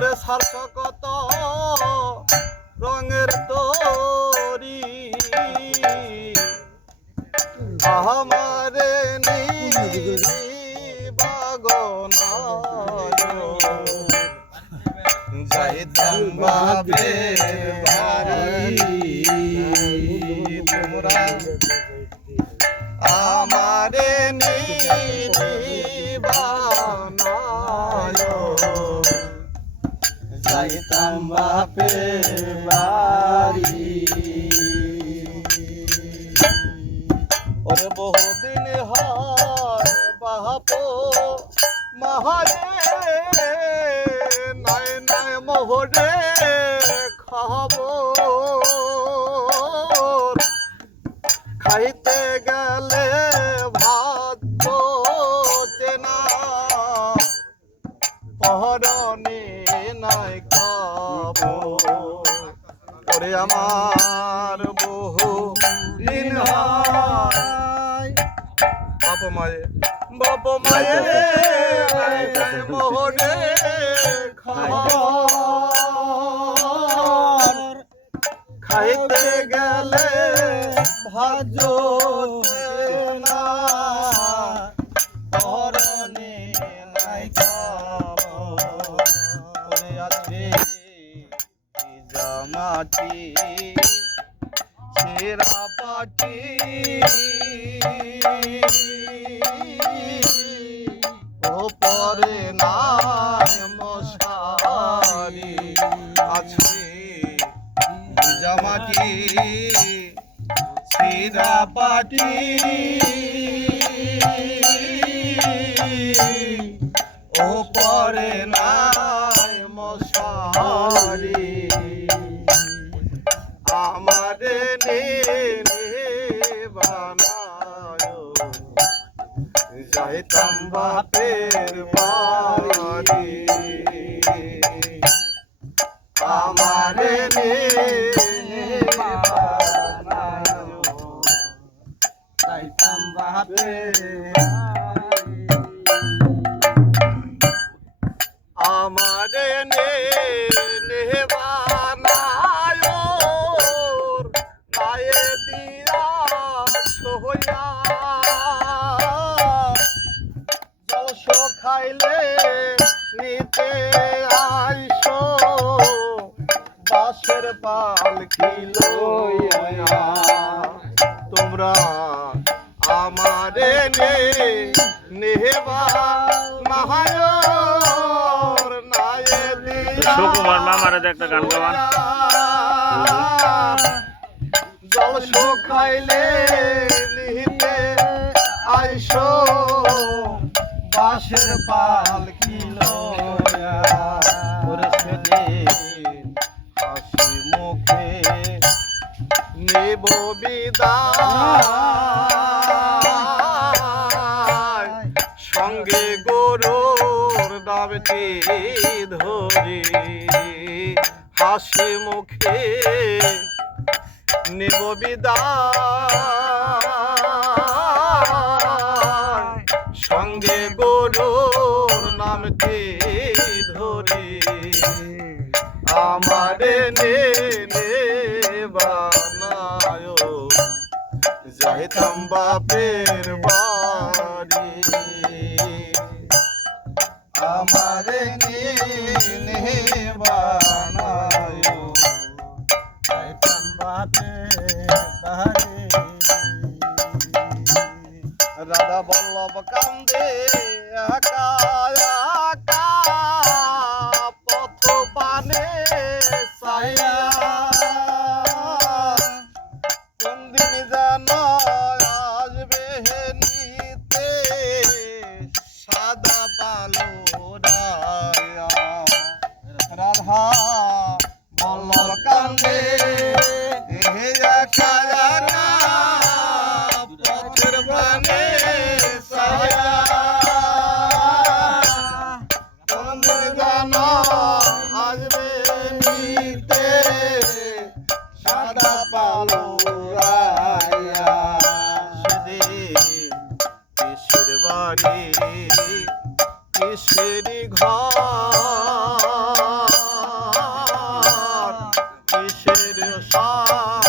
ওরে সারছ কত রঙের তরি। আমারে যাইতাম বাপের যাইতাম বাপের বহুদিন হয় বাপ মহারে, নাই নাই মোহরে খবর খাইতে গেলে ভাত চেনা পহরনে নাই আমার বহু দিন বাপ মায়ে বাপ মায়ে মোহনে খাইতে গেলে ভাজ ছেঁড়া পাটি ওপরে নাই মশারি আছে জামাটি সিরা পাটি আমারে বানায়। যাইতাম বাপের বাড়ি আমারে নে যাইতাম নিতে আইসো। বাসের পাল কিলো তোমরা আমারে নে নেবা মহায়র নায়ে দিয়া সুকুমার মামারে একটা গান গাওয়ান। জল খাইলে নিহিতে আইসো। বাঁশের পাল কিলো হাসি মুখে নেব বিদায়। সঙ্গে গরুর দাবটি ধরে। হাসি মুখে নেব বিদায়। সঙ্গে গরুর নামটি ধরে। আমারে নে বানায়। যাইতাম বাপের বাড়ি। বল্লভ কান্দে একা পথ পানে সায়া কোনদিন যেন আসবে নিতে সাদা পালো রাধা বল্লভ কান্দে হে একা পথের পানে তৈরি ঘর কিসের সার?